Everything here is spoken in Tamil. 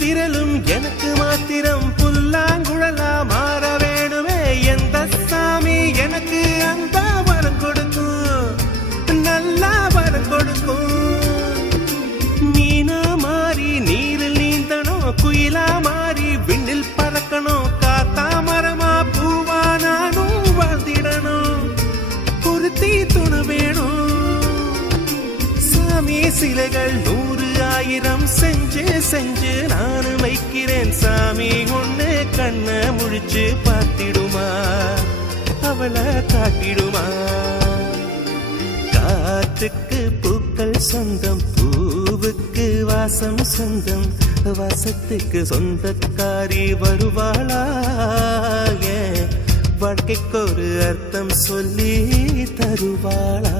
விரலும் எனக்கு மாத்திரம் புல்லாங்குழலா மாற வேணுமே. எந்த சாமி எனக்கு அந்த வரம் கொடுக்கும், நல்லா வரம் கொடுக்கும். மீனா மாறி நீரில் நீந்தணும், குயிலா மாறி விண்ணில் பறக்கணும், காத்தா மரமா பூவா நானும் வாழ்ந்திடணும். பொருத்தி துணை வேணும். சாமி சிலைகள் 100,000 செஞ்சு நானு வைக்கிறேன். சாமி ஒண்ணு கண்ண முழிச்சு பார்த்திடுமா, அவளை காட்டிடுமா. காற்றுக்கு பூக்கள் சொந்தம், பூவுக்கு வாசம் சொந்தம், வாசத்துக்கு சொந்தக்காரி வருவாளா. வாழ்க்கைக்கு ஒரு அர்த்தம் சொல்லி தருவாளா.